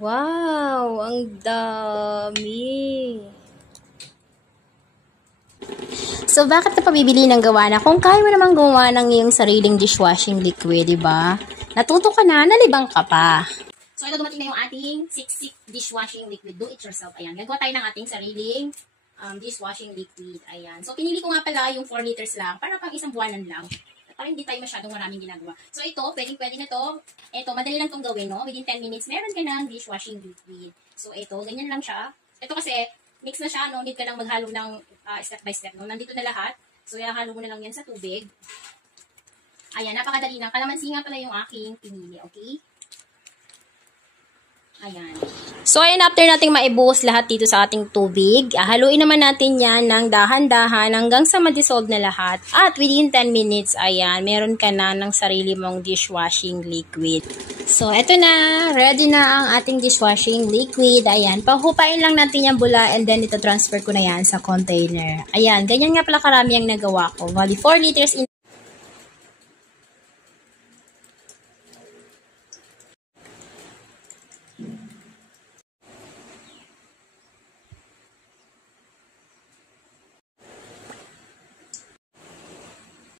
Wow, ang dami. So, bakit ka pa bibili ng gawa na? Kung kaya mo namang gumawa ng iyong sariling dishwashing liquid, di ba? Natuto ka na, nalibang ka pa. So, ito dumating na yung ating Siksik dishwashing liquid. Do it yourself. Ayan, gagawa tayo ng ating sariling dishwashing liquid. Ayan. So, pinili ko nga pala yung 4 liters lang para pang isang buwanan lang. Para hindi tayo masyadong maraming ginagawa. So, ito, pwede na to. Ito, madali lang tong gawin, no? Within 10 minutes, meron ka ng dishwashing liquid. So, ito, ganyan lang siya. Ito kasi, mix na siya, no? Need ka lang maghalo ng step by step, no? Nandito na lahat. So, ihalo mo na lang yan sa tubig. Ayan, napakadali lang. Kalamansi nga pala yung aking pinili, okay? Ayan. So, ayan, after nating maibuhos lahat dito sa ating tubig, haluin naman natin yan ng dahan-dahan hanggang sa ma-dissolve na lahat. At within 10 minutes, ayan, meron ka na ng sarili mong dishwashing liquid. So, eto na. Ready na ang ating dishwashing liquid. Ayan, panghupain lang natin yung bula and then ito transfer ko na yan sa container. Ayan, ganyan nga pala karami ang nagawa ko. Bali, 4 liters in